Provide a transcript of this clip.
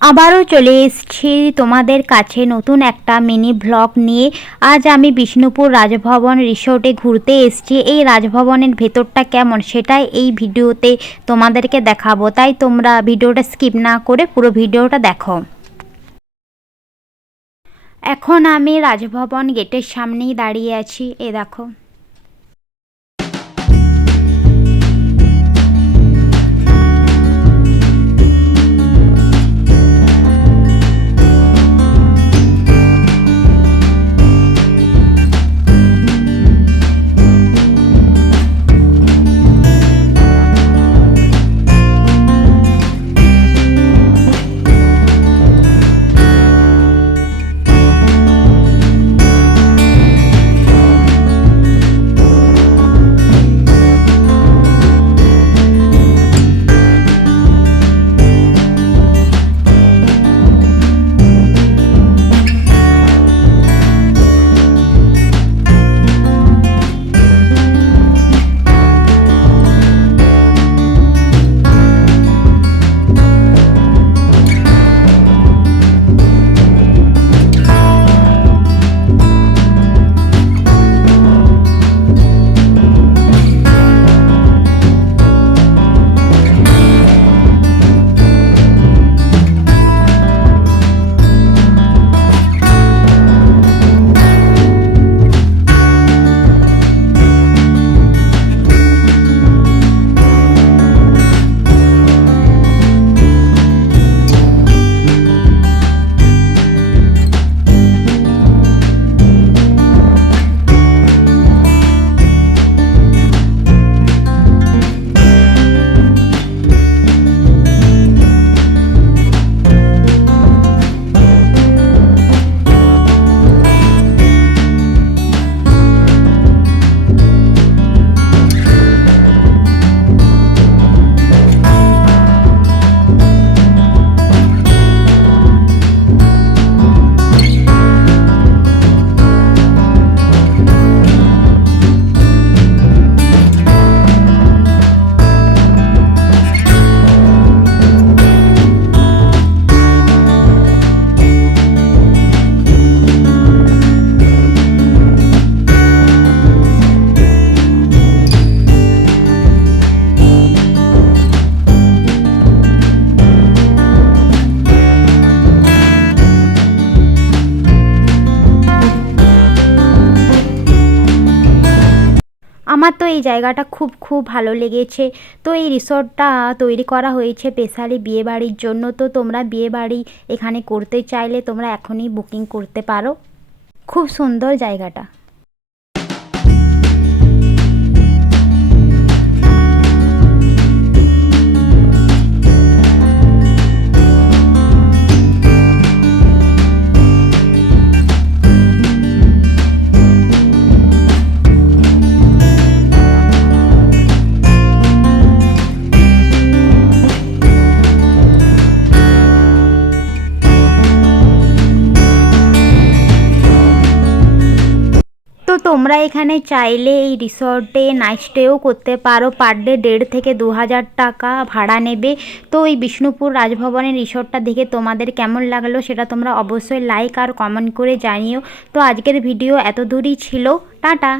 আবারও চলে এসেছি তোমাদের কাছে নতুন একটা মিনি ব্লগ নিয়ে। আজ আমি বিষ্ণুপুর রাজভবন রিসোর্টে ঘুরতে এসেছি। এই রাজভবনের ভেতরটা কেমন সেটাই এই ভিডিওতে তোমাদেরকে দেখাবো, তাই তোমরা ভিডিওটা স্কিপ না করে পুরো ভিডিওটা দেখো। এখন আমি রাজভবন গেটের সামনেই দাঁড়িয়ে আছি, এ দেখো। আমার তো এই জায়গাটা খুব ভালো লেগেছে। তো এই রিসর্টটা তৈরি করা হয়েছে স্পেশালি বিয়েবাড়ির জন্য। তো তোমরা বিয়েবাড়ি এখানে করতে চাইলে তোমরা এখনই বুকিং করতে পারো। খুব সুন্দর জায়গাটা। তো তোমরা এখানে চাইলে এই রিসর্টে নাইট স্টেও করতে পারো। পার ডে 1,500 থেকে 2,000 টাকা ভাড়া নেবে। তো এই বিষ্ণুপুর রাজভবনের রিসর্টটা দেখে তোমাদের কেমন লাগলো সেটা তোমরা অবশ্যই লাইক আর কমেন্ট করে জানিও। তো আজকের ভিডিও এত দূরই ছিল। টাটা।